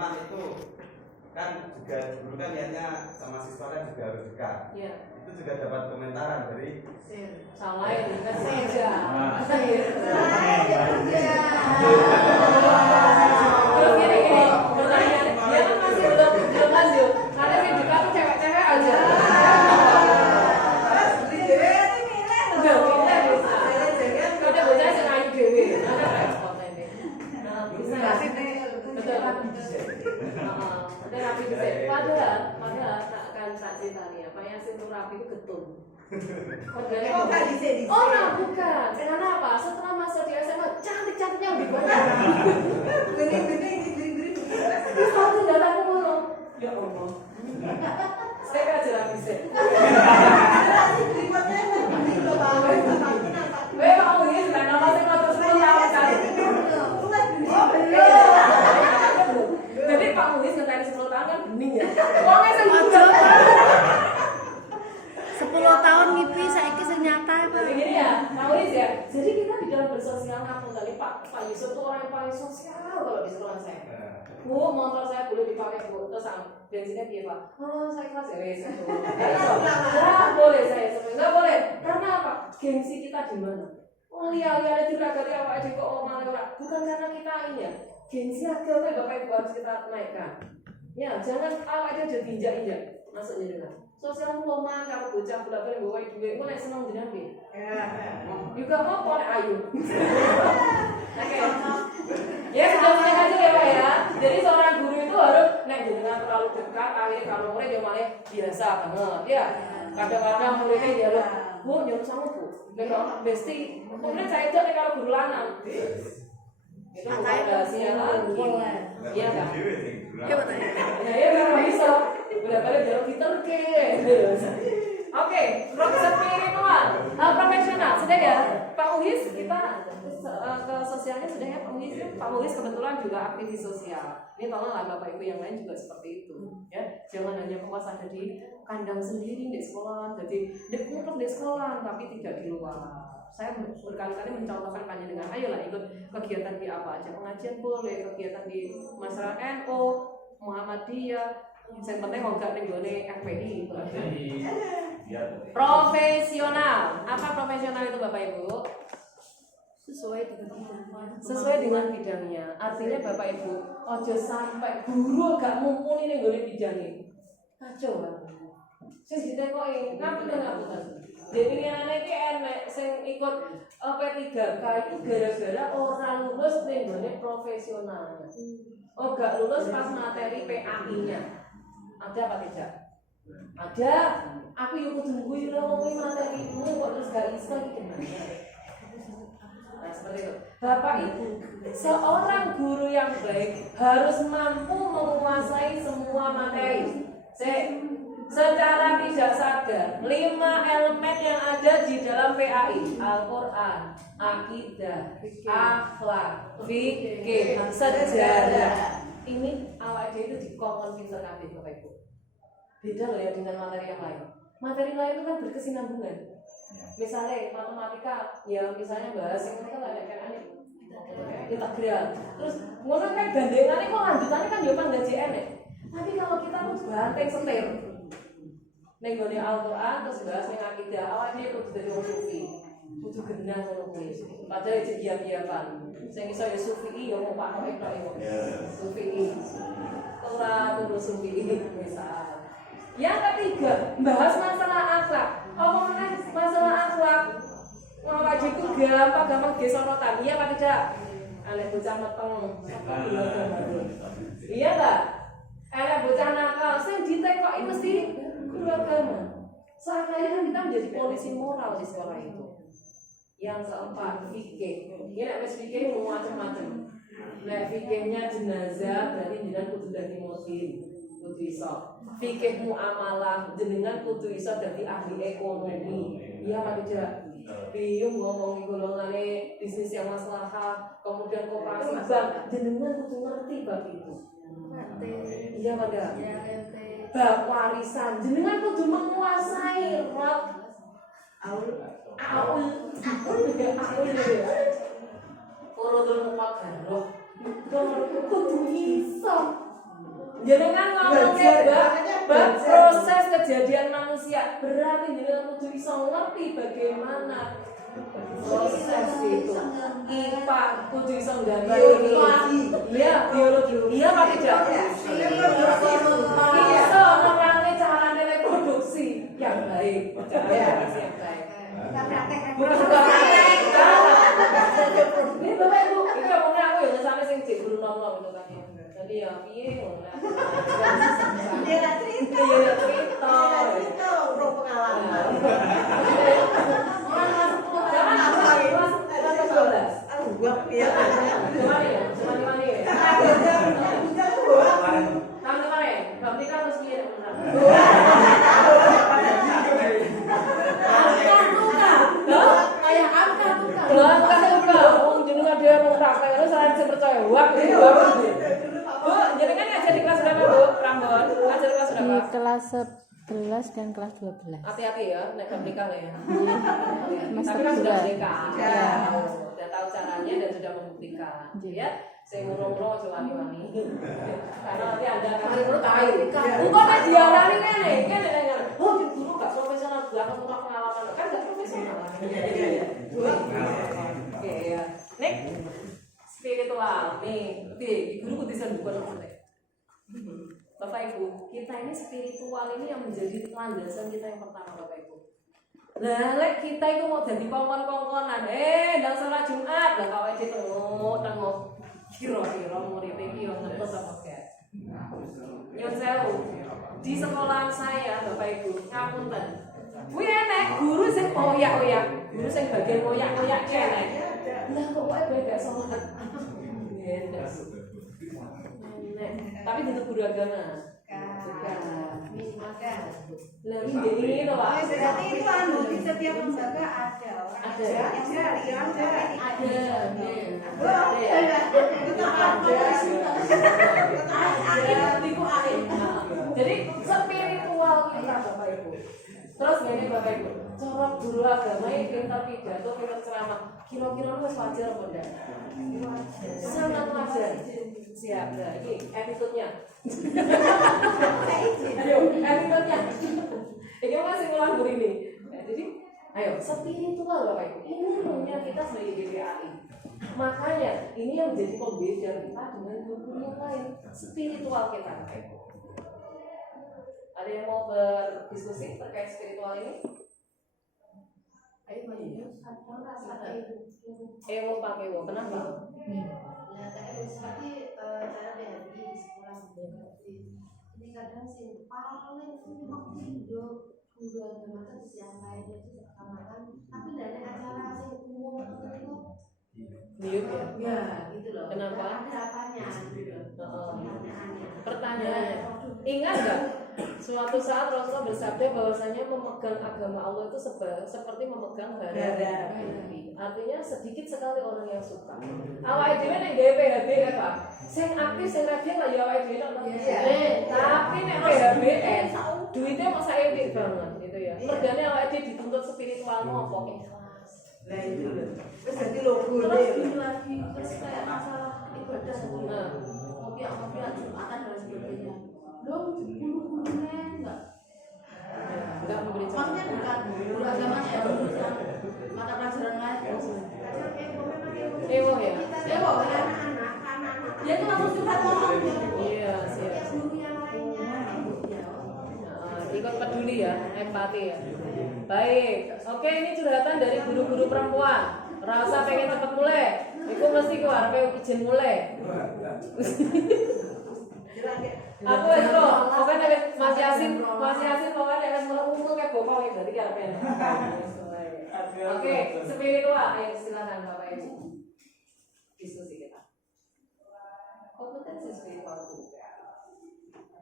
teman itu kan juga dulu kan niatnya sama siswa kan juga harus dekat. Iya. Itu juga dapat komentaran dari salah ini kan saja. Terus gini, pertanyaan dia kan masih belum lanjut. Karena yang dekat tuh cewek-cewek aja. Padahal tak ceritanya, Pak Yasin itu rapi itu getun. Oh nah bukan, karena apa? Setelah masuk di SMA, cantik-cantiknya lebih banyak. Terus aku datang ke mulu, ya Allah. Saya kan jelas bisa. Weh, kamu ini sudah nama saya mau 10 tahun kali. Jadi Pak Muiz ngenteni 10 tahun kan bening ya. Wongnya sing muda. 10 tahun ngipi saiki sing nyata Pak. Jadi gini ya, Pak Muiz ya. Jadi kita di dalam bersosial ngapain kali Pak Yusuf tuh orang yang paling sosial kalau di sekolah saya. Bu, motor saya boleh dipakai Bu. Terus bensinnya piye Pak? Oh, saya kelas ya wes. Enggak boleh saya sampai enggak boleh. Karena apa? Gengsi kita di mana? Oh lihat diragati awak dhewe kok omane ora. Bukan karena kita ini ya. Gengsi agama Bapak Ibu harus kita naikkan. Ya, jangan awak dia jadi injak-injak. Masuk jenengan. Sosial loman kalau bocah budak-budak bawa duit, mau naik senang jenengan nggih. Juga mau kok ayu. Oke. Ya, sudah saya aja ya Pak ya. Jadi seorang guru itu harus naik jenengan terlalu dekat, akhirnya kalau murid dia malah biasa banget. Ya. Kadang-kadang muridnya dia loh, Bu, nyuruh sama Bu. Betul, besti. Kemudian saya cek nih kalau guru lanang. Itu bukan rahasia lagi. Iya kan? Iya betul. Ya kalau bisa bolak-balik jalur diterke. Oke, rock spiritual, profesional sudah ya. Pak Muiz kita ke sosialnya sudah ya Pak Muiz. Pak Muiz kebetulan juga aktivis sosial. Ini tolonglah Bapak Ibu yang lain juga seperti itu. Ya, jangan hanya puas ada di kandang sendiri di sekolah, jadi di sekolah tapi tidak di luar. Saya berkali-kali mencontohkan panjenengan, ayolah ikut kegiatan di apa aja, pengajian boleh, kegiatan di masyarakat NU, Muhammadiyah, yang penting mau gak nih FPI. Profesional, apa profesional itu Bapak Ibu? Sesuai dengan bidangnya. Artinya Bapak Ibu, ojo sampai guru gak mumpuni nih gue bidangnya, kacau kan? Saya ditekoin, ngapain? Jadi anak ini enak, saya ikut P3K itu gara-gara orang lulus nih profesionalnya. Oh gak lulus pas materi PAI-nya. Ada apa tidak? Ada. Aku yuk tungguin ngomongin materimu kok terus gak bisa gimana? Nah seperti itu. Bapak Ibu, seorang guru yang baik harus mampu menguasai semua materi. Secara tidak sadar 5 elemen yang ada di dalam PAI: Al-Quran, Akidah, Akhlak, Fikih, Sejarah. Ini awak itu dikongkon pinter kabeh Bapak Ibu. Beda loh ya dengan materi yang lain. Materi lain itu kan berkesinambungan. Misalnya matematika, ya misalnya bahasa ini kan ada kan integral. Terus ngono kan gandengannya kok lanjutannya kan yo panggaji enek. Tapi kalau kita mau banteng setir ning gone Al-Qur'an terus bahas ning akidah, awake dhewe kudu dadi wong sufi. Kudu genah ngono kuwi. Padahal iki diam-diaman. Sing iso ya sufi ya mau Pak Noe tok iku. Sufi. Ora kudu sufi misal. Yang ketiga, bahas masalah akhlak. Apa meneh masalah akhlak? Awake dhewe gampang ge sorotan. Iya apa tidak? Alek bocah meteng. Iya enggak? Alek bocah nakal sing ditekoki mesti guru agama. Seakan-akan kan kita menjadi polisi moral di sekolah itu. Yang keempat, fikih. Ini nek wis fikih mau macam-macam. Nek fikihnya jenazah berarti jenengan kudu dadi mutin, kudu iso. Fikih muamalah jenengan kudu iso dadi ahli ekonomi. Iya apa tidak? Bingung ngomongin golongane bisnis yang maslahah, kemudian koperasi bank, jenengan kudu ngerti bab itu. Iya pada. Bab warisan, jenengan kudu menguasai rob aul urudul muqaddarah. Kudu iso. Jenengan ngomong bab proses kejadian manusia, berarti jenengan kudu iso ngerti bagaimana proses itu. IPA kudu iso nggambari. Iya, biologi. Iya Pak tidak? Iso nerangke carane reproduksi yang baik. Yang baik. Bukan praktek. Ini Bapak Ibu, iki omongnya aku ya sampe sing jek guru nom-nom itu kan ya. Jadi ya piye ngono. Ya cerita. Bro pengalaman. Jangan apa kelas 12. Gua piye. Cuma ya. Tahun kemarin, Bang Tika harus piye benar. Kelas 11 dan kelas 12. Hati-hati ya, naik nikah lah ya. Tapi kan sudah juga. nikah, sudah tahu caranya dan sudah membuktikan. Ya, saya ngurung-ngurung aja wani-wani. Karena nanti ada kali perlu tahu. Bukan kan diarani ngene. Oh, dulu gak profesional, belakang kurang pengalaman. Kan gak profesional. Oke ya. Next. Spiritual. Nih, guru kudisan bukan apa. Bapak Ibu, kita ini spiritual ini yang menjadi landasan kita yang pertama Bapak Ibu. Lah lek kita itu mau jadi kongkon-kongkonan, ndang salat Jumat, lah kawet tengok. Kira-kira murid iki yo ngertos apa gak? Yo sewu. Di sekolahan saya Bapak Ibu, ngapunten. Kuwi enek guru sing oyak-oyak, guru sing bagian oyak-oyak enek. Lah kok kowe gak salat? Tapi untuk guru agama lebih dari itu Pak. Berarti itu di setiap lembaga ada orang ada. Jadi spiritual kita Bapak Ibu. Terus gini Bapak Ibu, cara guru agama yang kita pidato, kita ceramah, kira-kira harus wajar apa enggak? Sangat wajar. Siap, nah ini attitude-nya. Ayo, attitude-nya. Ini masih ngulang guru ini. Nah, jadi, ayo, spiritual Bapak Ibu. Ini punya kita sebagai GPAI. Makanya, ini yang menjadi pembeda kita dengan guru yang lain. Spiritual kita Bapak Ibu. Ada yang mau berdiskusi terkait spiritual ini? Ayo, Ewo pakai Ewo, kenapa? Ya, kayak seperti cara BHB di sekolah ini kadang sih paling hidup guru agama yang lainnya itu makan, tapi dari acara sing umum itu ya gitu loh. Kenapa? Ada apanya gitu. Pertanyaannya, ingat nggak? Suatu saat Rasulullah bersabda bahwasanya memegang agama Allah itu seperti memegang bara api. Artinya sedikit sekali orang yang suka. Awake dhewe nek gawe PHB ya Pak. Sing aktif sing rajin lah ya awake dhewe nek. Tapi nek PHBN duitnya mau saya banget gitu ya. Regane awake dhewe dituntut spiritualmu apa ikhlas. Nah itu loh. Terus jadi logo lagi terus kayak masalah ibadah semua. Kopi Jumatan dan sebagainya. Dong guru-gurunya enggak memberi contoh. maksudnya bukan guru agamanya ya, mata pelajaran lain. Ewo ya. Ewo anak-anak. Dia tuh langsung curhat ngomong. Iya, siap. Guru yang lainnya. Ikut peduli ya, empati ya. Baik, oke ini curhatan dari guru-guru perempuan. Rasa pengen cepet mulai, itu mesti ku arepe izin mulai. Aku wis lho, pokoknya Mas Yasin pokoknya wis ngomong kayak bokong iki berarti arepe. Oke, spiritual, ayo silakan Bapak Ibu. Diskusi kita. Kompetensi spiritual itu.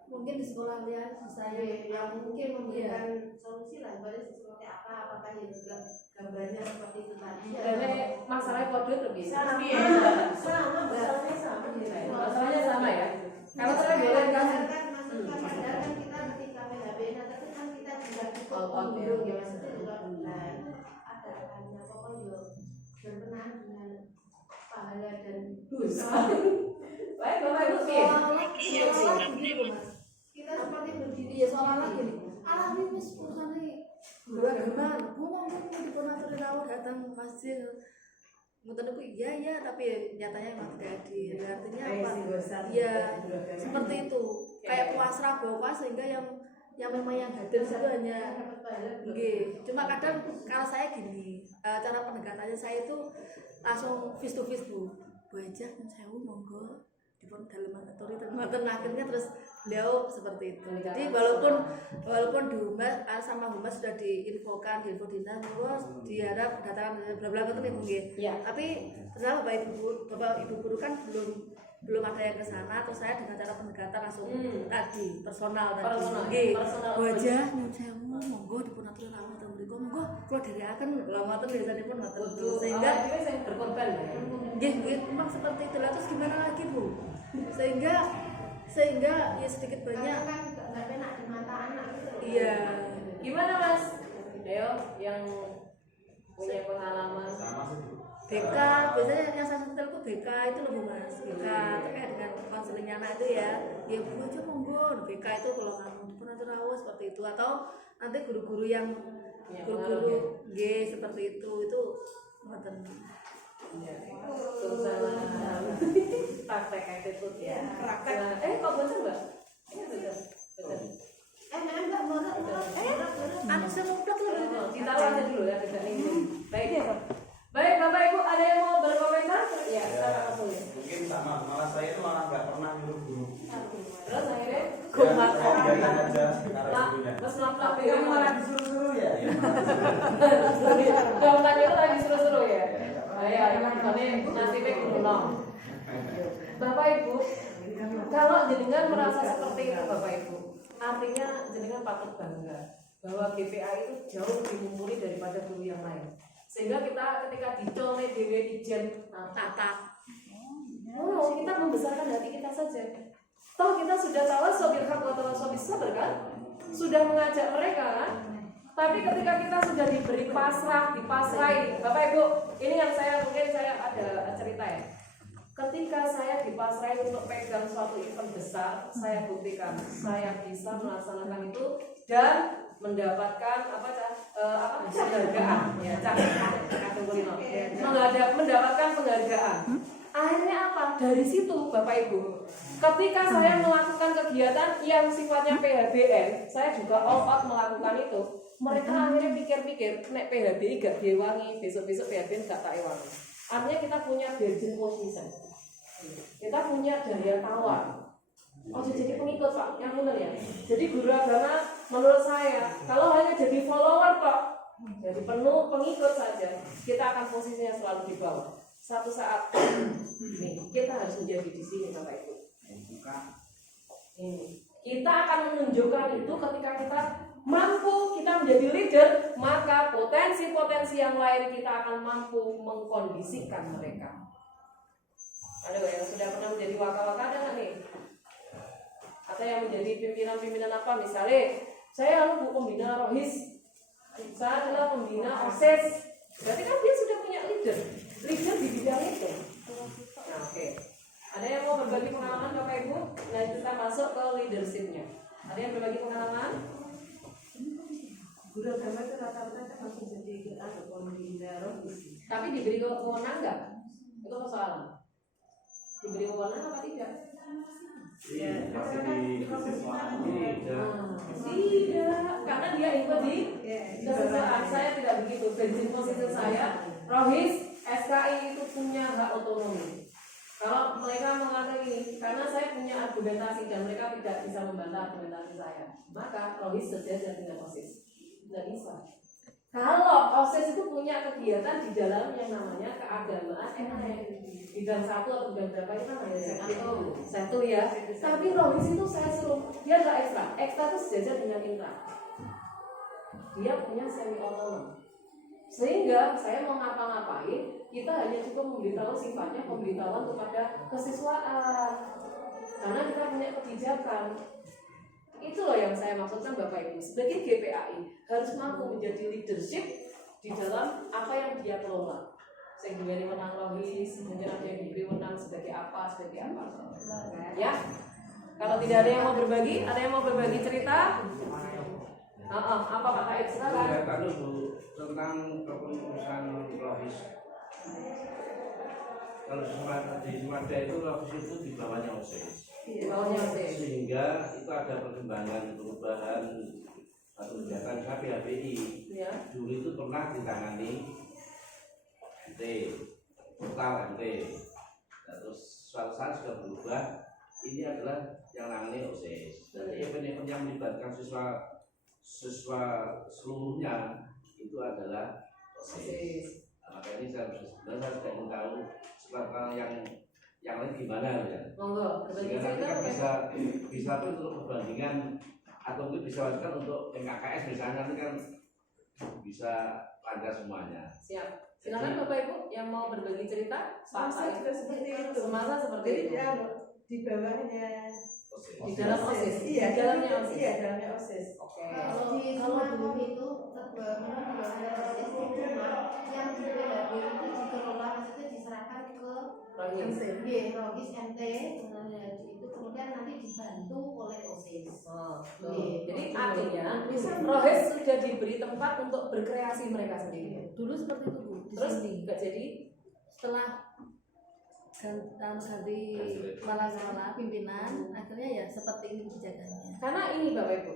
Mungkin di sekolah lihat saya yang mungkin memberikan solusi lah pada seperti apa, apakah ya juga gambarnya seperti itu tadi. Karena masalahnya kode lebih Sama masalahnya sama ya. Kalau saya boleh kasih padahal kan kita ketika PHB tapi kan kita juga cukup ya maksudnya juga ada hanya pokoknya berkenaan dengan pahala dan dosa. baik Bapak Ibu sih. Firman, mau di Ponaturi Rawon datang masjid. Menurutku iya tapi nyatanya emang tidak hadir. Artinya apa? Ya seperti itu. Kayak puasa bawa sehingga yang memang yang hadir itu hanya cuma kadang kalau saya gini, cara pendekatannya saya itu langsung face to face Bu aja saya monggo dipun dalam materi akhirnya terus beliau seperti itu. Jadi walaupun di humas sama humas sudah diinfokan di info dinas bahwa diharap kedatangan bla bla itu mungkin. Tapi ternyata bapak ibu guru kan belum ada yang ke sana, terus saya dengan cara pendekatan langsung tadi personal wajah saya monggo dipun atur rawuh atau mriku monggo kula dhereaken lama ten biasane pun ngoten sehingga saya berkorban nggih memang seperti itu. Lah terus gimana lagi Bu? Sehingga ya sedikit banyak kan juga nggak enak di mata anak gitu. Iya. Gimana Mas Deo yang punya pengalaman BK biasanya yang saya sentuh itu BK itu loh Mas, BK terkait dengan konselingnya anak itu ya Bu aja monggo BK itu kalau kamu pernah terawih seperti itu atau nanti guru-guru yang guru-guru G seperti itu ngoten. Terus praktek attitude ya. Praktek. Kok betul Mbak? Iya betul. Enggak menurut Anu saya mutlak loh. Ditaruh aja dulu ya tidak ini. Baik Bapak Ibu ada yang mau berkomentar? Ya, silakan langsung ya. Mungkin sama, malah saya itu malah nggak pernah nyuruh guru. Terus akhirnya Biarin aja sekarang gurunya. terus laptop Kamu malah disuruh-suruh ya. Kamu tanya itu lagi suruh-suruh ya. Ya, ini nasibnya kurang. Bapak Ibu, kalau jenengan merasa seperti itu Bapak Ibu, artinya jenengan patut bangga bahwa GPA itu jauh lebih mumpuni daripada guru yang lain. Sehingga kita ketika dicolne dewe ijen tata, kita membesarkan hati kita saja. Toh kita sudah tahu sobir hak atau sobir sabar kan, sudah mengajak mereka kan. Tapi ketika kita sudah diberi dipasrai, Bapak Ibu, ini yang mungkin saya ada cerita ya. Ketika saya dipasrai untuk pegang suatu event besar, saya buktikan saya bisa melaksanakan itu dan mendapatkan penghargaan ya, mendapatkan penghargaan. Akhirnya apa? Dari situ Bapak Ibu, ketika saya melakukan kegiatan yang sifatnya PHBN, saya juga all out melakukan itu. Mereka akhirnya pikir-pikir, nek PHBI gak diwangi, besok-besok PHBN gak tak ewangi. Artinya kita punya bargaining position, kita punya daya tawar. Jadi pengikut Pak, yang benar ya. Jadi guru agama menurut saya, kalau hanya jadi follower Pak, jadi penuh pengikut saja, kita akan posisinya selalu di bawah. Satu saat nih kita harus menjadi di sini Bapak Ibu. Ini kita akan menunjukkan itu ketika kita mampu kita menjadi leader, maka potensi-potensi yang lain kita akan mampu mengkondisikan mereka. Ada yang sudah pernah menjadi waka-waka ada nggak nih? Atau yang menjadi pimpinan-pimpinan apa? Misalnya saya pembina Rohis, saya adalah pembina OSIS. Berarti kan dia sudah punya leader di bidang itu. Nah, oke. Ada yang mau berbagi pengalaman Bapak Ibu? Nah, kita masuk ke leadershipnya. Ada yang berbagi pengalaman? Guru agama itu rata-rata kan langsung jadi pembina Rohis. Tapi diberi kewenangan nggak? Itu persoalan. Diberi kewenangan apa tidak? Iya, masih di tidak, karena dia ikut di kesesuaian. Saya tidak begitu. Bensin posisi saya, Rohis, SKI itu punya hak otonomi. Kalau mereka mengatakan ini, karena saya punya argumentasi dan mereka tidak bisa membantah argumentasi saya, maka Rohis sejajar dengan OSIS. Tidak bisa. Kalau OSIS itu punya kegiatan di dalam yang namanya keagamaan bidang satu atau bidang berapa itu kan satu ya. Tapi Rohis itu saya suruh dia nggak ekstra itu sejajar dengan intra. Dia punya semi otonom. Sehingga saya mau ngapa-ngapain, kita hanya cukup memberitahu sifatnya pemberitahuan kepada kesiswaan. Karena kita punya kebijakan. Itu loh yang saya maksudkan Bapak Ibu. Sebagai GPAI harus mampu menjadi leadership di dalam apa yang dia kelola. Sehingga dia menang Rohis, kemudian ada yang diberi menang sebagai apa. Ya. Kalau tidak ada yang mau berbagi, ada yang mau berbagi cerita? Apa Pak Taib silakan? Kelihatan dulu tentang kepengurusan logis. Kalau di Semada itu logis itu di bawahnya OSIS. Sehingga itu ada perkembangan perubahan satu kegiatan KPHBI. Dulu itu pernah ditangani MT, total MT. Terus suatu saat sudah berubah, ini adalah yang nangani OSIS. Jadi event-event yang melibatkan siswa seluruhnya itu adalah OSIS. Nah, maka ini saya sebenarnya sudah ingin tahu sekarang yang lain gimana ya. Sehingga nanti kan bisa untuk perbandingan atau mungkin bisa lakukan untuk MKKS misalnya nanti kan bisa lancar semuanya. Siap. Silakan Bapak Ibu yang mau berbagi cerita. Semasa juga seperti itu. Semasa seperti itu. Di bawahnya. Di dalam OSIS. Iya, di dalamnya OSIS. Iya, dalamnya OSIS. Oke. Kalau dulu itu memang di bawahnya OSIS cuma yang di PHB itu dikelola maksudnya diserahkan ke Rogis MT itu kemudian nanti dibantu oleh OSIS. Jadi artinya Rogis sudah diberi tempat untuk berkreasi mereka sendiri. Dulu seperti itu Bu. Terus nggak jadi Setelah ganti kepala pimpinan, akhirnya ya seperti ini kebijakannya. karena ini Bapak Ibu,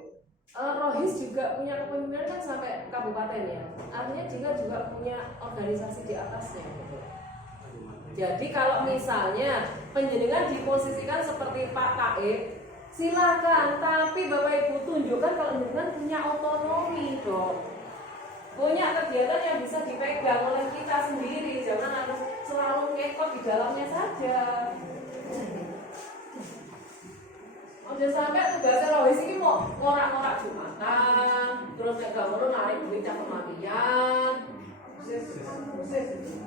Rohis juga punya kepemimpinan kan sampai kabupaten ya. Artinya juga punya organisasi di atasnya gitu. Jadi kalau misalnya penjenengan diposisikan seperti Pak Taib, silakan, tapi Bapak Ibu tunjukkan kalau penjenengan punya otonomi dong. Punya kegiatan yang bisa dipegang oleh kita sendiri, jangan harus selalu ngekot di dalamnya saja. Udah sampai tugasnya Rohis ini mau ngorak-ngorak Jumatan, terus yang gak mau narik duitnya kematian.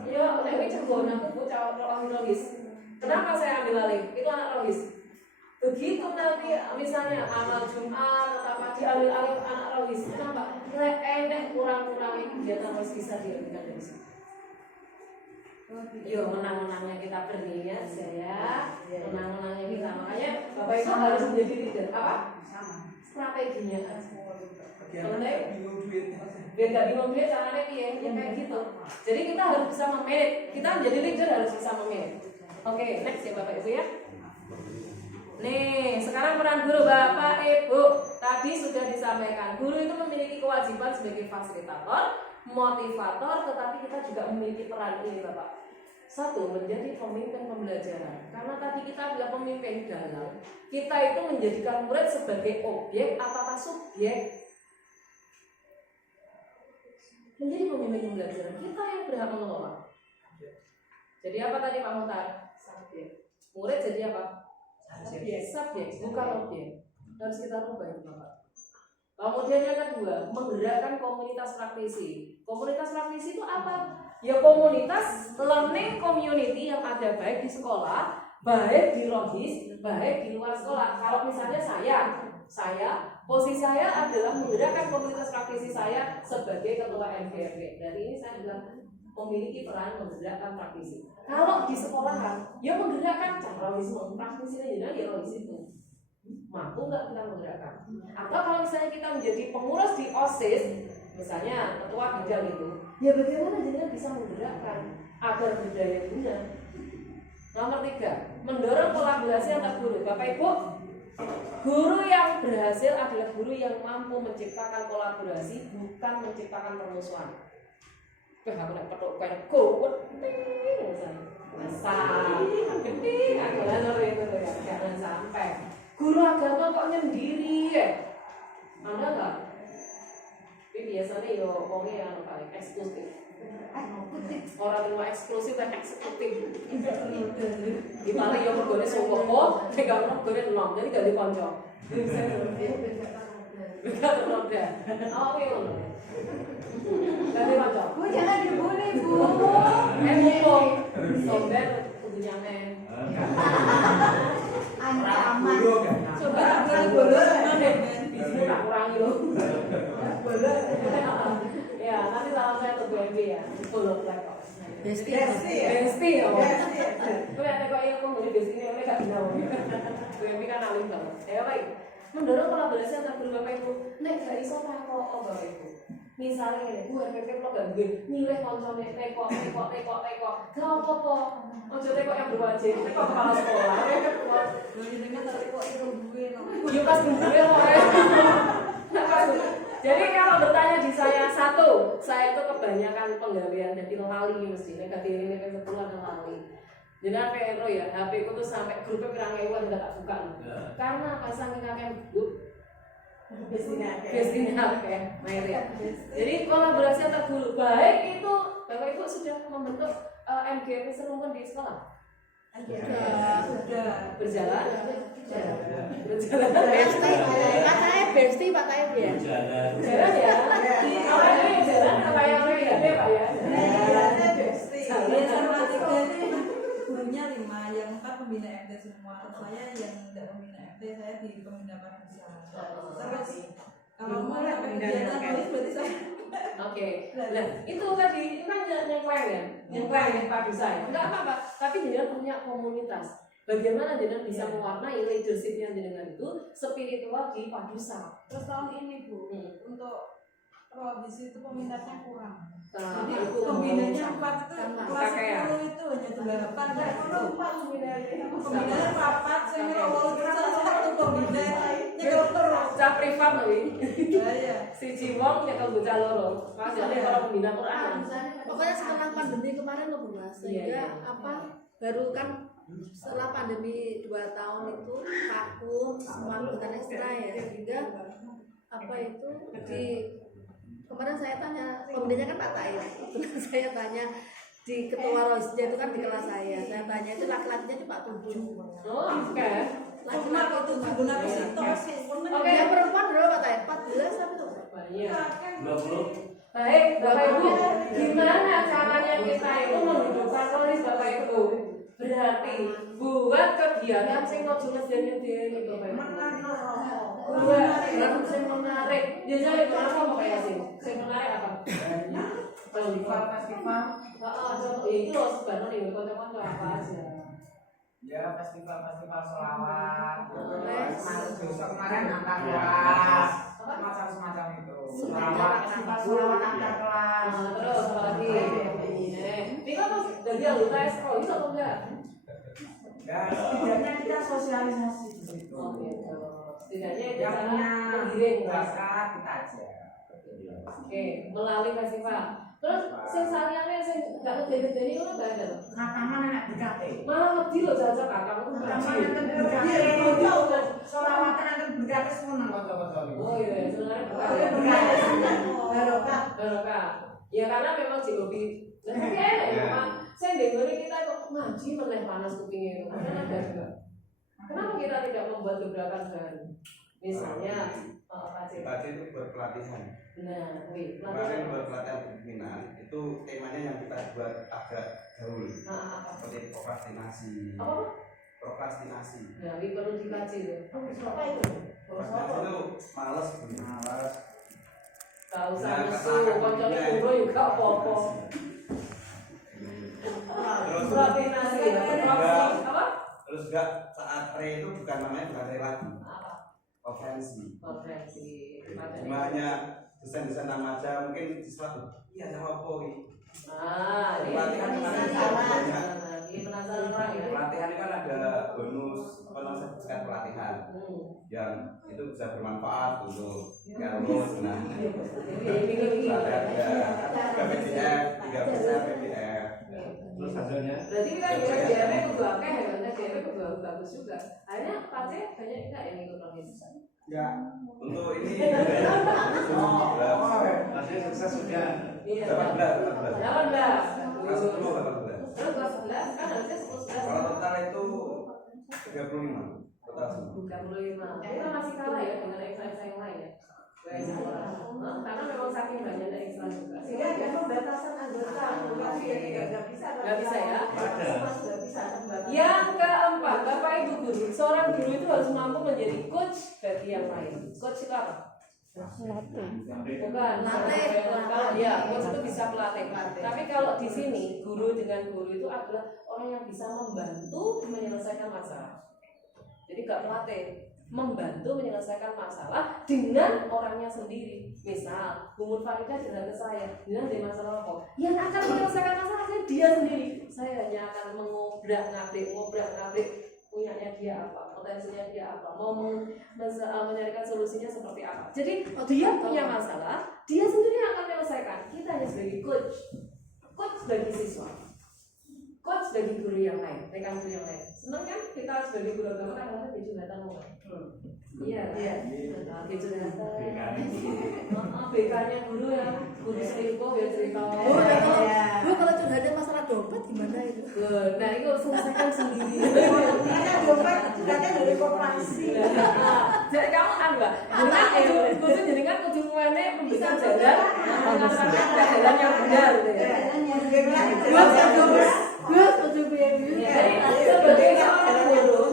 Ya, ini cegon aku bocah Rohis. Kenapa saya ambil alih? Itu anak Rohis. Begitu nanti misalnya amal Jumat atau apa diambil alih anak Rohis. Kenapa? Enek kurang-kurangnya kegiatan Rohis bisa diambilkan dari sini. Yo, menang-menangnya kita berniat ya. Menang-menangnya kita. Makanya Bapak Ibu harus menjadi leader. Apa? Strateginya. Biar gak bingung duit caranya piye, ya kayak gitu. Jadi kita harus bisa memanage. Kita menjadi leader harus bisa memanage. Oke, next ya Bapak Ibu ya. Nih, sekarang peran guru Bapak Ibu. Tadi sudah disampaikan, guru itu memiliki kewajiban sebagai fasilitator, motivator, tetapi kita juga memiliki peran ini Bapak. Satu, menjadi pemimpin pembelajaran. Karena tadi kita adalah pemimpin dalam, kita itu menjadikan murid sebagai objek apakah subjek. Menjadi pemimpin pembelajaran, kita yang berhak mengelola. Jadi apa tadi Pak Mutar? Subjek. Murid jadi apa? Subjek, bukan objek. Harus kita rubah itu Bapak. Kemudian yang kedua, menggerakkan komunitas praktisi. Komunitas praktisi itu apa? Ya komunitas learning community yang ada baik di sekolah, baik di Rohis, baik di luar sekolah. Kalau misalnya posisi saya adalah menggerakkan komunitas praktisi saya sebagai ketua MGRB. Dari ini saya bilang memiliki peran menggerakkan praktisi. Kalau di sekolahan, ya menggerakkan Rohisme, praktisinya ya Rohis itu. Mampu nggak kita menggerakkan? Atau kalau misalnya kita menjadi pengurus di OSIS, misalnya ketua bidang itu, ya bagaimana jenengan bisa menggerakkan agar berdaya guna? Nomor 3, mendorong kolaborasi antar guru. Bapak Ibu, guru yang berhasil adalah guru yang mampu menciptakan kolaborasi, bukan menciptakan permusuhan. Aku nak petuk kayak kuat, penting, aku lanjut itu ya, jangan sampai. Guru agama kok nyendiri ya? Ada nggak? Tapi biasanya yo orangnya yang paling eksklusif. Orang yang eksklusif dan eksekutif. Di mana yo bergone sungguh kok, nggak pernah bergone nom, jadi gak dikonco. Gak roda. Oh iya. Gak dikonco. Bu jangan dibully Bu. Mumpung sober kudunya men. Aman. Coba boleh bisnis tak kurangi loh. Boleh. Ya, nanti salam saya untuk BMB ya. Follow like. Besti. Oh. Gue ada kok yang ngomong besti ini oleh gak kenal. BMB kan alim banget. Ya baik. mendorong kolaborasi antar guru Bapak Ibu. Nek gak iso takok Bapak Ibu. Misalnya ini, Bu RPP lo gak duwe milih koncone tekok. Gak apa-apa. Ojo tekok yang berwajib, tekok kepala sekolah. Yo pas duwe kok. Jadi kalau bertanya di saya satu, saya itu kebanyakan penggalian jadi lali mesti negatif ini ke 10 ada lali. Jadi apa ya HP ku tuh sampai grupnya pirang ewan udah tak buka. Karena apa saking kakek grup Bestina kayak Mary. Jadi kolaborasi antar guru baik itu Bapak Ibu sudah membentuk MGP serumpun di sekolah. Sudah Berjalan. Besti katanya ya. Jalan ya. Awalnya yang jalan apa yang orang ya Pak ya. sama 3 ini gurunya 5, yang 4 pembina MT semua. Saya yang tidak pembina MT, saya di pembina Padusa. Terus kalau mau sampai kegiatan tulis berarti saya. Oke. Nah, itu tadi kan yang klaim ya. Yang klaim yang Padusa. Enggak apa-apa, tapi dia punya komunitas. Bagaimana jenengan bisa mewarnai leadershipnya jenengan itu spiritual di Padusa. Terus tahun ini Bu, untuk provinsi itu peminatnya kurang. Nah, Jadi pembinanya 4 itu kelas 10 itu hanya 8. Nah, kalau 4 pembinanya 4, saya kira awal kita satu pembina nyekel terus. Cah privat loh ini. Iya. Si Jiwong nyekel bocah loro. Maksudnya kalau pembina Quran. Pokoknya sekarang pandemi kemarin loh Bu Mas. Sehingga apa baru kan setelah pandemi 2 tahun itu vakum semua kegiatan ekstra ya, sehingga apa itu di kemarin saya tanya pembinanya kan Pak Taib, saya tanya di ketua rosnya itu kan di kelas saya tanya itu laki-lakinya cuma 7. Oh, oke. Laki-laki itu benar sih. Oke, yang perempuan berapa Pak Taib? 14 apa tuh? Banyak. 20. Baik, Bapak Ibu, gimana caranya kita itu menghidupkan rohis Bapak Ibu? Berarti buat kegiatan sing ojo ngeden-ngeden iki Bapak Ibu. Buat sing menarik. Biasanya itu apa kayak sing menarik apa? Festival. Contoh itu loh sebenarnya nih kanca-kanca apa aja. Ya festival sholawat. Besok kemarin antar kelas. Semacam itu. Sholawat antar kelas. Terus apa lagi? Ini kan dari anggota SKO itu atau enggak? Ya, setidaknya kita sosialisasi di situ. Oh gitu. Setidaknya itu Yang cara punya menggiring kuasa kita aja. Oke, melalui festival. Terus sing saliyane sing gak ngedeni-ngedeni ngono gak ada. Ngataman anak berkate. Malah wedi lho jajak kakak itu Ngataman anak berkate. Sholawatan anak berkate seneng kanca-kanca. Oh iya, sebenarnya Barokah. barokah. Ya karena memang si hobi. Lah tapi enak ya, Pak. Saya dengar kita kok ngaji meneh panas kupingnya itu. Karena ada juga. Kenapa kita tidak membuat gebrakan baru? Misalnya Pak itu buat pelatihan. Nah, Kemarin buat pelatihan pimpinan itu temanya yang kita buat agak gaul. Seperti prokrastinasi. Apa? Prokrastinasi. Nah, ini perlu dikaji tuh. Apa itu? Prokrastinasi itu males, males. Tahu sama suhu, koncone guru juga apa-apa. Terus Prokrastinasi ya. Apa? Terus enggak saat re itu bukan namanya bukan re lagi. Apa? Konferensi. Konferensi. Jumlahnya desain-desain nama aja mungkin sesuatu. Iya sama apa ini? Ini Pelatihan kan ini penasaran orang ya. Pelatihan itu kan ada bonus sertifikat pelatihan yang itu bisa bermanfaat untuk kamus. Nah, ada PDF, 3 PDF. Terus hasilnya? Berarti kan DRP kudu akeh ya, kan DRP kudu bagus juga. Akhirnya Pace banyak enggak yang ikut organisasi? Ya, untuk ini Hasil sukses sudah. 18. 18. Kelas 10 18. Terus kelas 11 kan harusnya 10 Kalau total itu 35. Total semua. 35. Kita masih kalah ya dengan ekstra yang lain ya. Karena memang saking banyaknya ekstra juga. Sehingga ada pembatasan anggota, nggak bisa ya. Nggak bisa. Yang keempat, Bapak Ibu guru, seorang guru itu harus mampu menjadi coach bagi yang lain. Coach itu apa? Bukan, kalau ya coach itu bisa pelatih. Tapi kalau di sini guru dengan guru itu adalah orang yang bisa membantu menyelesaikan masalah. Jadi gak pelatih. membantu menyelesaikan masalah dengan orangnya sendiri. Misal, Bu Farida datang ke saya, bilang ada masalah apa? Yang akan menyelesaikan masalahnya dia sendiri. Saya hanya akan ngobrak-ngabrik punyanya dia apa, potensinya dia apa, mau mencarikan solusinya seperti apa. Jadi dia punya masalah, dia sendiri yang akan menyelesaikan. Kita hanya sebagai coach sebagai siswa, coach sebagai guru yang lain, rekan guru yang lain. Senang kan kita sebagai guru agama kan ada curhatan mulai. Iya, curhatan. BK-nya guru ya, guru selingkuh ya cerita. Bu kalau curhatnya masalah dompet gimana itu? Nah itu selesaikan sendiri. Katanya dari koperasi. Jadi kamu kan mbak, kudu jenengan kudu ngene memberikan jalan, mengatakan jalan yang benar. Jadi sebagai seorang guru,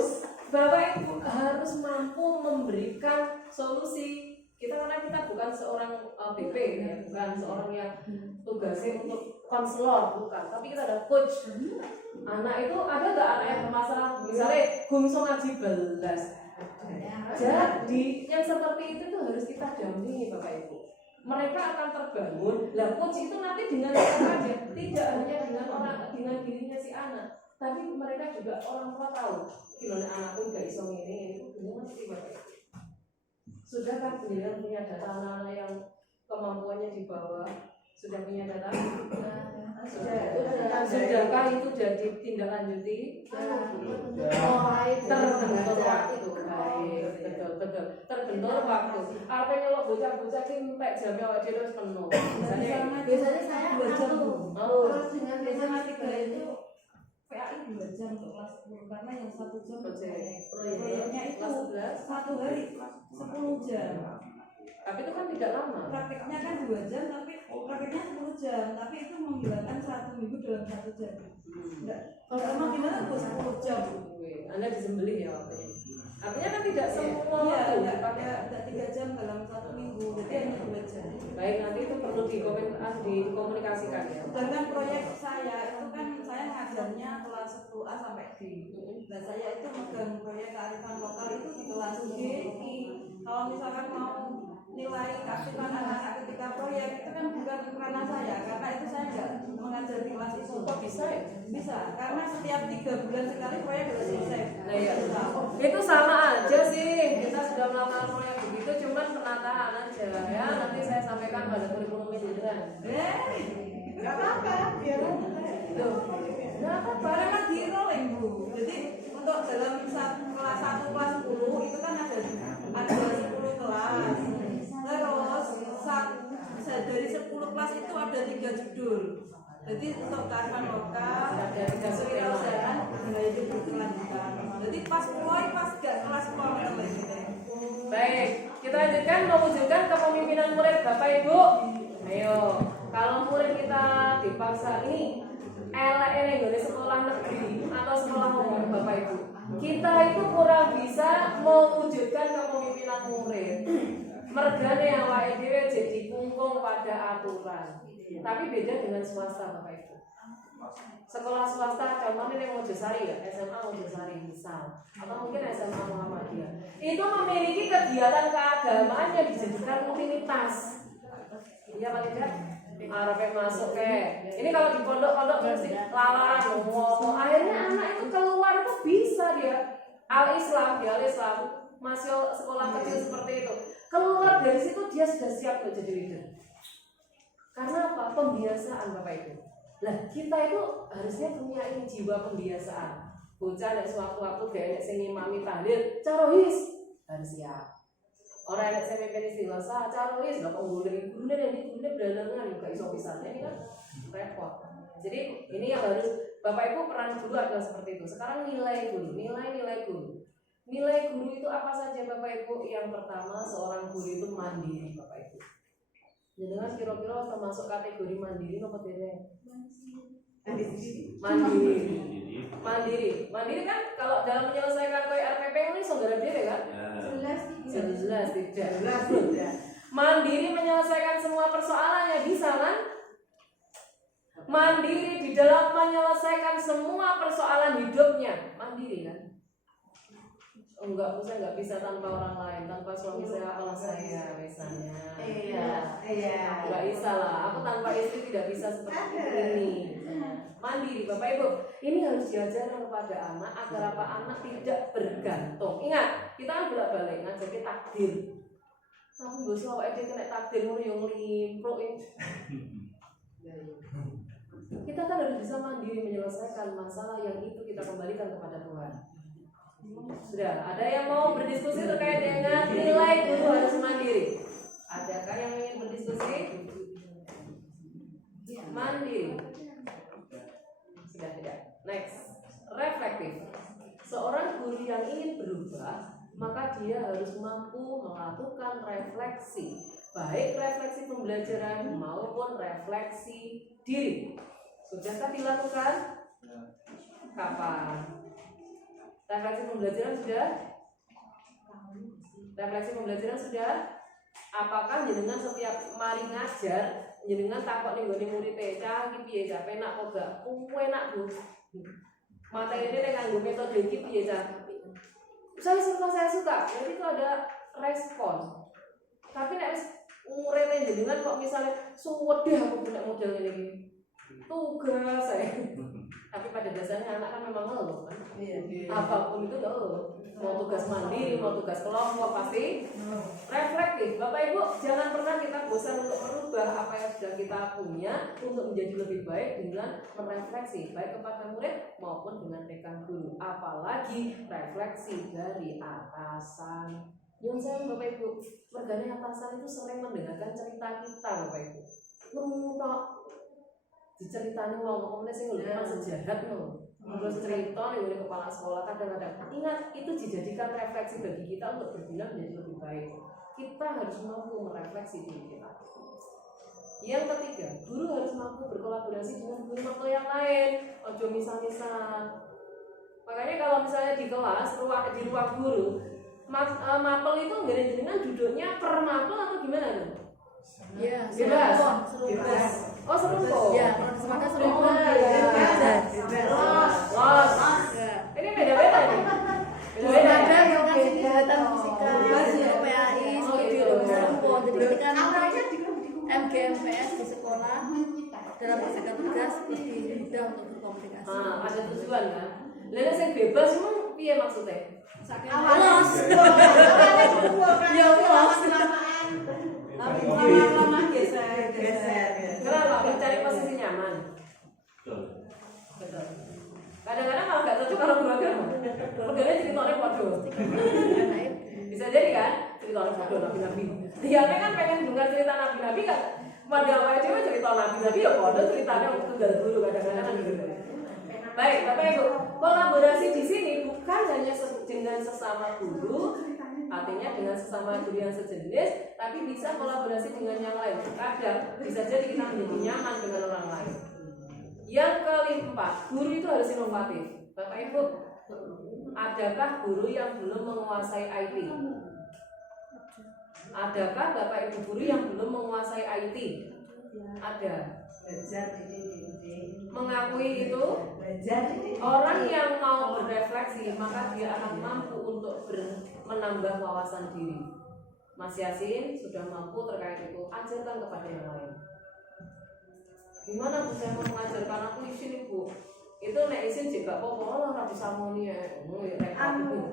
Bapak Ibu harus mampu memberikan solusi. Karena kita bukan seorang BP ya, bukan seorang yang tugasnya untuk konselor, bukan. Tapi kita ada coach. Anak itu ada nggak anak yang bermasalah? Misalnya gumso ngaji belas. Jadi yang seperti itu tuh harus kita dampingi Bapak Ibu. Mereka akan terbangun. Lah coach itu nanti dengan siapa aja, tidak hanya dengan dirinya si anak, tapi mereka juga orang tua tahu. Gimana anakku nggak iso ini benar sih Bapak Ibu. Sudah kan beliau punya data anak-anak yang kemampuannya di bawah, sudah punya data? Sudahkah itu jadi tindak lanjuti? Terbentur waktu, baik, betul. Terbentur waktu. Apa yang lo bocah-bocah ini sampai jamnya awal terus penuh. Biasanya saya 2 jam. Terus dengan Biasanya 3 itu PAI 2 jam untuk kelas 10 karena yang 1 jam proyeknya itu 1 hari 10 jam. Tapi itu kan tidak lama. Prakteknya kan 2 jam tapi prakteknya 10 jam tapi itu menghilangkan 1 minggu dalam 1 jam. Enggak lama gimana tuh 10 jam. Anda disembelih ya waktunya. Artinya kan tidak semua waktu pakai 3 jam dalam 1 minggu. Jadi hanya 2 jam. Baik, nanti itu perlu dikomunikasikan ya. Sedangkan proyek saya itu kan saya ngajarnya kelas 10A sampai D. Dan saya itu megang proyek kearifan lokal itu di kelas D. Kalau misalkan mau nilai keaktifan anak-anak ketika proyek itu kan bukan ranah saya karena itu saya nggak mengajar di kelas itu. Kok bisa ya? Bisa, karena setiap 3 bulan sekali proyek harus selesai. Nah, iya. Itu sama aja sih. Kita sudah melakukan proyek begitu, cuman penataan aja ya. Nanti saya sampaikan pada kurikulum jenengan. Nggak apa-apa, biar Nggak apa-apa. karena di rolling Bu. Jadi untuk dalam kelas 1 kelas 10 itu kan ada 10 kelas. Terus dari 10 kelas itu ada 3 judul. Jadi untuk kearifan lokal, ada kewirausahaan, ada judul kelanjutan. Jadi pas mulai pas gak kelas sekolah gitu. Baik, kita lanjutkan mewujudkan kepemimpinan murid Bapak Ibu. Ayo, kalau murid kita dipaksa ini elek-elek dari sekolah negeri atau sekolah umum Bapak Ibu, kita itu kurang bisa mewujudkan kepemimpinan murid. Mergane awake dhewe jadi kungkung pada aturan. Tapi beda dengan swasta Bapak Ibu. Sekolah swasta contohnya yang Mojosari ya, SMA Mojosari misal, atau mungkin SMA Muhammadiyah, itu memiliki kegiatan keagamaan yang dijadikan rutinitas. Iya Pak Tidak? Arapnya masuk ini kalau di pondok-pondok mesti lalaran ngomong. Akhirnya anak itu keluar itu bisa dia al-Islam, masih sekolah kecil seperti itu. Keluar dari situ dia sudah siap untuk jadi leader. Karena apa? Pembiasaan Bapak Ibu. Lah kita itu harusnya punya ini jiwa pembiasaan. Bocah nek sewaktu-waktu dhek sing ngimami tahlil, carohis harus siap. Orang yang saya mimpin istighosah, carohis lho kok gurune belalangan juga iso pisan. Ini kan repot. Jadi ini yang harus Bapak Ibu peran guru adalah seperti itu. Sekarang nilai guru, nilai guru. Nilai guru itu apa saja Bapak Ibu? Yang pertama seorang guru itu mandiri Bapak Ibu. Jangan kira-kira termasuk kategori mandiri nomor dene. Mandiri kan kalau dalam menyelesaikan RPP ini saudara diri kan? Jelas tidak. Mandiri menyelesaikan semua persoalannya bisa kan? Mandiri di dalam menyelesaikan semua persoalan hidupnya, mandiri kan? saya nggak bisa tanpa orang lain, tanpa suami saya, apalah saya misalnya. Iya. Nggak bisa lah, aku tanpa istri tidak bisa seperti ini. Mandiri, Bapak Ibu, ini harus diajarkan kepada anak agar apa anak tidak bergantung. Ingat, kita kan bolak-balik ngajarin takdir. Tapi nggak usah awake dhewe kena takdir ngono yang limprok. Kita kan harus bisa mandiri menyelesaikan masalah yang itu kita kembalikan kepada Tuhan. Sudah, ada yang mau berdiskusi terkait dengan nilai guru harus mandiri? Adakah yang ingin berdiskusi? Mandiri. Sudah tidak. Next, reflektif. Seorang guru yang ingin berubah, maka dia harus mampu melakukan refleksi, baik refleksi pembelajaran maupun refleksi diri. Sudahkah dilakukan? Kapan? Refleksi pembelajaran sudah? Refleksi pembelajaran sudah? Apakah jenengan setiap mari ngajar, jenengan takut nih gone murid-e, cah iki piye cah, penak kok gak? Enak, Bu. Materi ini dengan metode iki piye cah? Saya suka. Jadi itu ada respon. Tapi nek urene jenengan kok misalnya suwedeh aku punya model ini. Tugas saya. Tapi pada dasarnya anak kan memang ngeluh kan. Apapun itu ngeluh. Mau tugas mandiri, mau tugas kelompok pasti reflektif. Bapak Ibu, jangan pernah kita bosan untuk merubah apa yang sudah kita punya untuk menjadi lebih baik dengan merefleksi baik kepada murid maupun dengan rekan guru. Apalagi refleksi dari atasan. Yang saya Bapak Ibu, mergane atasan itu sering mendengarkan cerita kita Bapak Ibu. Ngerutak diceritani wong-wong sing ngelihat sejahat lho. Terus cerita nih oleh kepala sekolah kadang-kadang. Ingat, itu dijadikan refleksi bagi kita untuk berguna menjadi lebih baik. Kita harus mampu merefleksi diri kita. Yang ketiga, guru harus mampu berkolaborasi dengan guru mata yang lain. Ojo misal-misal. Makanya kalau misalnya di kelas, di ruang guru, mapel itu nggak ada jenengan duduknya per mapel atau gimana tuh? Ya, bebas. Oh serumpuk. Ya, semuanya serumpuk. Los. Ini beda-beda nih. Beda-beda. Ada yang kasih kegiatan fisika, PAI, studio serumpuk. Jadi kan MGMPS di sekolah dalam melaksanakan tugas lebih mudah untuk berkomunikasi. Ada tujuan kan? Lalu yang bebas memang piye maksudnya? Los. Ya los. Lama-lama geser. Kenapa? Mencari posisi nyaman. Betul. Kadang-kadang malah nggak cocok kalau beragama. Pegangnya ceritanya podo. Bisa jadi kan? Ceritanya podo nabi-nabi. Dia kan pengen dengar cerita nabi-nabi kan? Padahal apa aja cerita nabi-nabi ya podo ceritanya untuk tunggal dulu kadang-kadang kan gitu. Baik, Bapak Ibu, kolaborasi di sini bukan hanya dengan sesama guru, artinya dengan sesama guru yang sejenis, tapi bisa kolaborasi dengan yang lain. Kadang bisa jadi kita menjadi nyaman dengan orang lain. Yang keempat, guru itu harus inovatif. Bapak Ibu, adakah guru yang belum menguasai IT? Adakah Bapak Ibu guru yang belum menguasai IT? Ada. Mengakui itu, orang yang mau berefleksi maka dia akan mampu untuk menambah wawasan diri. Mas Yasin sudah mampu terkait itu, ajarkan kepada yang lain. Gimana Bu saya mau mengajarkan aku isin Ibu? Itu nek isin juga apa-apa ora bisa muni ya.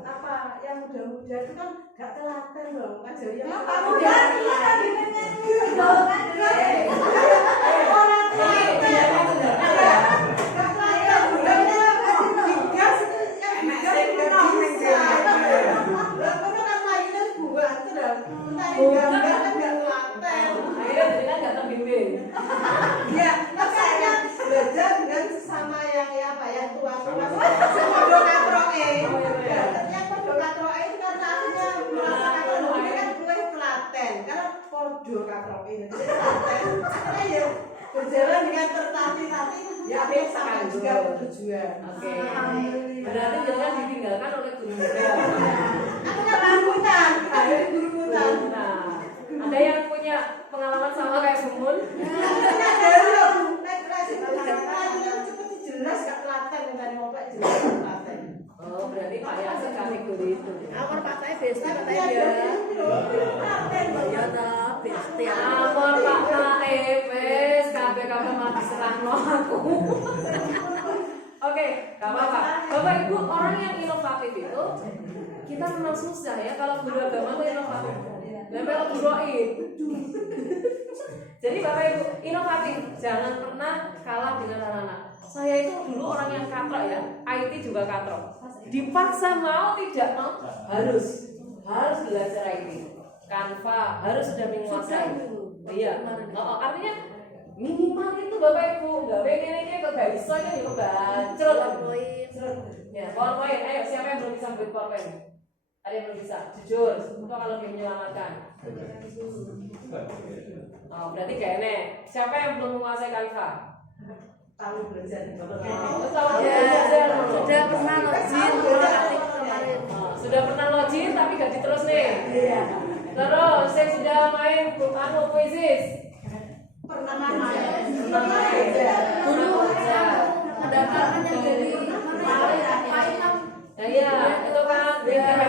Apa yang udah-udah itu kan gak telaten loh ngajari yang Kamu ganti tadi nyanyi orang belajar dengan sesama yang apa yang tua-tua podo katroke ternyata podo katroke itu kan artinya merasakan kan gue telaten karena podo katroke itu telaten karena ya berjalan dengan tertati-tati ya sampai juga tujuan. Oke. Berarti jangan ditinggalkan oleh guru muda. Aku kan rambutan, guru muda. Nah, ada yang punya pengalaman sama kayak Bu Mun? Jelas gak telaten dari mau jelas telaten. Oh, berarti Pak Yasin kategori itu. besti katanya dia. Ya ta besti. Ampun Pak Taib, wes kabeh-kabeh malah diserahno aku. Oke, gak apa-apa. Bapak Ibu, orang yang inovatif itu kita memang susah ya kalau guru agama itu inovatif. Lempel guruin. Jadi Bapak Ibu, inovatif, jangan pernah kalah dengan anak-anak. Saya itu dulu orang yang katrok ya, IT juga katrok. Dipaksa mau tidak mau harus belajar IT. Canva harus sudah menguasai. Iya. Artinya minimal itu Bapak Ibu, nggak pengen ini kok gak bisa kan itu bacot. Ya, PowerPoint. Ayo siapa yang belum bisa buat PowerPoint? Ada yang belum bisa? Jujur, itu kalau dia menyelamatkan. Oh, berarti gak enak. Siapa yang belum menguasai Canva? Tahu belajar di bawah. Sudah pernah login kemarin. Sudah pernah login tapi gak diterus nih. Iya. Terus saya sudah main kuisis. Pernah main. Guru mendaftarkan yang dari Nah iya, itu kan meter.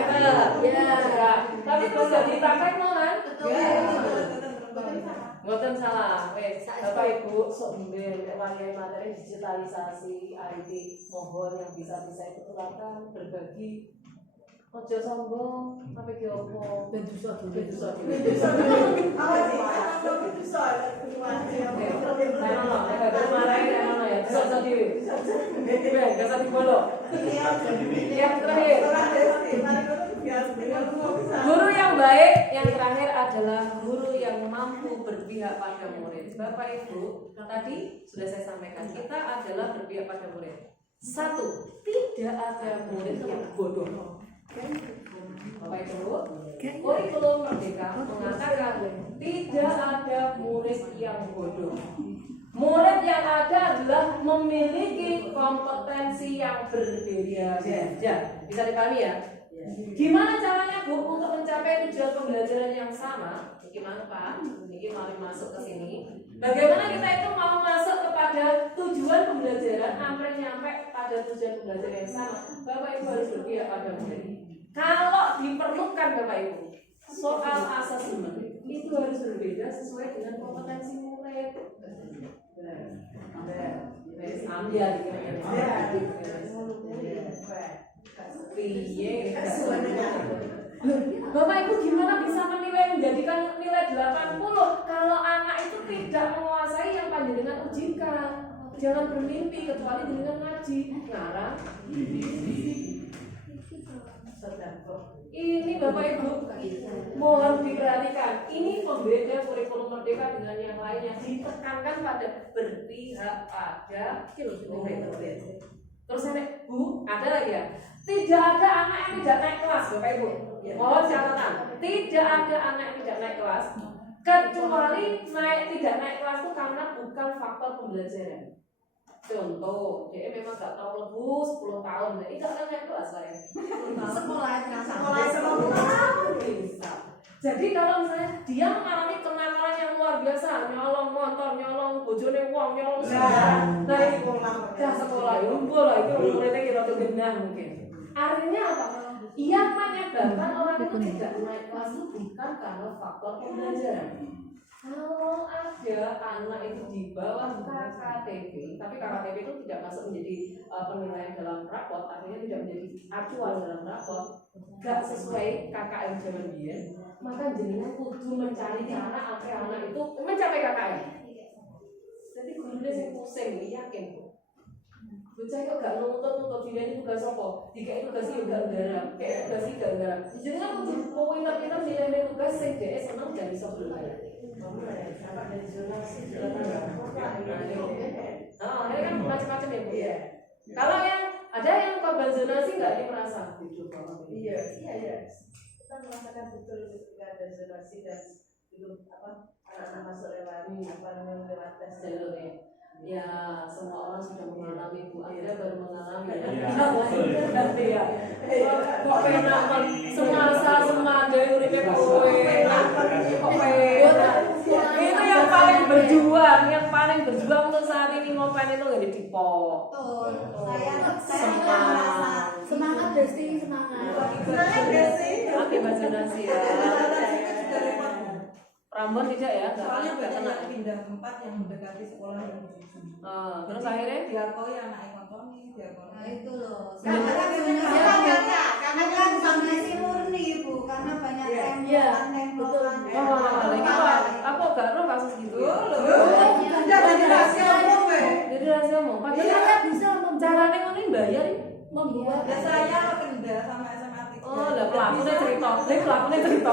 Iya. Tapi terus gak dipraktek no kan? Betul. Ngoten salah, wes Bapak Ibu sok mben wangi materi digitalisasi IT mohon yang bisa-bisa itu tularkan berbagi. Ojo sombong, tapi ki opo? Ben dosa dulu. Awas sih, aku dosa. Ono, nek marahi ono ya, dosa dhewe. Ben dosa dibolo. Yang terakhir, guru yang baik yang terakhir adalah guru yang mampu berpihak pada murid. Bapak Ibu, tadi sudah saya sampaikan, kita adalah berpihak pada murid. Satu, tidak ada murid yang bodoh. Bapak Ibu, kurikulum Merdeka mengatakan tidak ada murid yang bodoh. Murid yang ada adalah memiliki kompetensi yang berbeda-beda. Bisa dipahami ya? Gimana caranya Bu untuk mencapai tujuan pembelajaran yang sama? Gimana Pak? Ini mari masuk ke sini. Bagaimana kita itu mau masuk kepada tujuan pembelajaran, sampai nyampe pada tujuan pembelajaran yang sama? Bapak Ibu harus berpihak pada murid. Kalau diperlukan Bapak Ibu, soal asesmen itu harus berbeda sesuai dengan kompetensi murid. Ambil Bapak Ibu gimana bisa menilai menjadikan nilai 80 kalau anak itu tidak menguasai yang panjenengan ujikan? Jangan bermimpi kecuali dengan ngaji, ngarang. Ini Bapak Ibu mohon diperhatikan. Ini pembeda kurikulum Merdeka dengan yang lainnya, ditekankan pada berpihak pada murid. Terus ini Bu, ada lagi ya? Tidak ada anak yang tidak naik kelas, Bapak Ibu. Mohon catatan, tidak ada anak yang tidak naik kelas, kecuali tidak naik kelas itu karena bukan faktor pembelajaran. Contoh, dia memang gak tahu lebus 10 tahun, jadi gak akan naik kelas lah ya. Sekolah bisa. Jadi kalau misalnya dia mengalami kenakalan yang luar biasa, nyolong motor, nyolong bojone wong, nyolong nah itu sekolah itu bola itu muridnya kira kegenah mungkin. Artinya apa? Yang menyebabkan orang itu tidak naik kelas itu bukan karena faktor pembelajaran. Kalau ada anak itu di bawah KKTB, tapi KKTB itu tidak masuk menjadi penilaian dalam rapot, artinya tidak menjadi acuan dalam rapot, gak sesuai KKM zaman dia, maka jenengan kudu mencari cara agar anak itu mencapai KKM. Jadi gurunya saya pusing, yakin Bu. Bocah kok gak nuntut dia ini tugas apa? Jika tugas itu gak garap, kayak tugas itu gak garap. Jenengan kudu mau pintar-pintar nilai tugas sing dia seneng dan bisa belajar. Dari zonasi ini kan macam-macam ya Bu ya. Kalau yang ada yang korban zonasi nggak dia merasa hidup banget. Iya. Kita merasakan betul ketika ada zonasi dan itu anak-anak masuk lewat lewat tes jalur ya. Ya semua orang sudah mengalami Bu, akhirnya baru mengalami ya. Kok penaman semasa semada uripe kowe. Itu yang paling berjuang untuk saat ini ngopen itu nggak dipok. Saya semangat Desti, semangat. Desti. Oke, Ambon tidak ya? Soalnya Nggak banyak kena. yang pindah tempat yang mendekati sekolah yang Terus akhirnya diakui anak ekonomi, diakui. Nah itu loh. Karena Karena kan zonasi murni Bu, karena banyak tembokan. lagi aku gak tahu kasus gitu. Jadi rahasia umum Jadi rahasia umum. Padahal bisa caranya ngono bayar membuat Ya saya Kendal sama SMA 3. Oh, lah pelakunya cerita.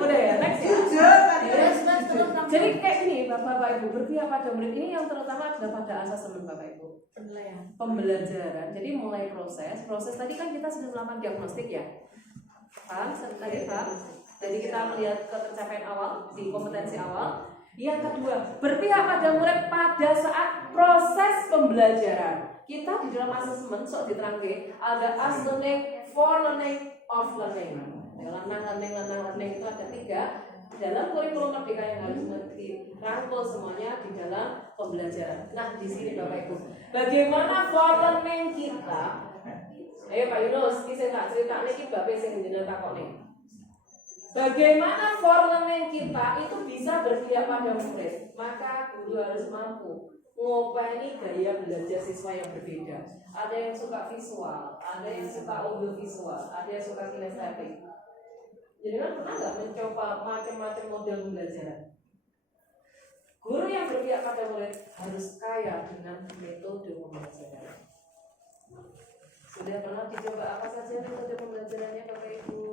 Udah ya, next ya. Jadi kayak gini, Bapak Ibu, berpihak pada murid ini yang terutama adalah pada asesmen Bapak Ibu. Pembelajaran. Jadi mulai proses tadi kan kita sudah melakukan diagnostik ya. Paham? Tadi paham? Jadi kita melihat ketercapaian awal di kompetensi awal. Yang kedua, berpihak pada murid pada saat proses pembelajaran. Kita di dalam asesmen sok diterangke ada as learning, for learning, of learning. Learning itu ada 3. Dalam kurikulum Merdeka yang harus dirangkul semuanya di dalam pembelajaran. Nah, di sini Bapak Ibu, bagaimana for learning kita? Ayo Pak Yunus, kisah tak cerita ini bapak sing jenengan takone. Bagaimana for learning kita itu bisa berpihak pada murid? Maka guru harus mampu ngopeni gaya belajar siswa yang berbeda. Ada yang suka visual, ada yang suka audio visual, ada yang suka kinestetik. Jadi kan pernah nggak mencoba macam-macam model pembelajaran? Guru yang berpihak pada murid harus kaya dengan metode pembelajaran. Sudah pernah dicoba apa saja metode pembelajarannya Bapak Ibu?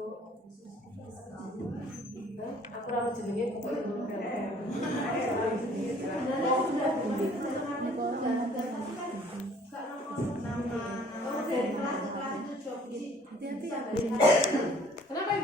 Aku ramu jenenge pokoknya dulu kan. Dari kelas ke kelas itu job. Jadi hati-hati ya.